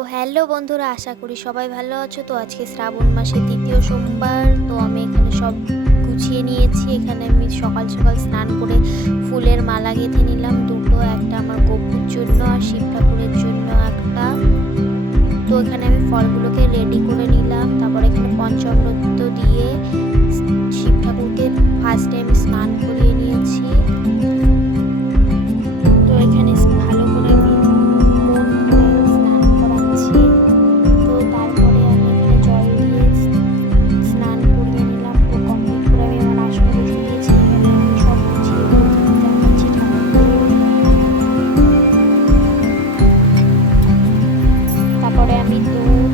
তো হ্যালো বন্ধুরা, আশা করি সবাই ভালো আছো। তো আজকে শ্রাবণ মাসের দ্বিতীয় সোমবার। তো আমি এখানে সব গুছিয়ে নিয়েছি। এখানে আমি সকাল সকাল স্নান করে ফুলের মালা গেঁথে নিলাম দুটো, একটা আমার গপুর জন্য আর শিব ঠাকুরের জন্য একটা। তো এখানে আমি ফলগুলোকে রেডি করে নিলাম। তারপর এখানে পঞ্চামৃত দিয়ে শিব ঠাকুরকে ফার্স্টে আমি স্নান করিয়ে নিয়েছি। তো এখানে ভালো করে আমি মন ভরে স্নান করাচ্ছি। তো তারপরে আমি এখানে জল দিয়ে স্নান করিয়ে নিলাম। পুরো কমপ্লিট করে আমি আমার আসনে বসে দিয়েছি। এখানে আমি সব গুছিয়ে দেখাচ্ছি ঠাকুরকে। তারপরে আমি দুধ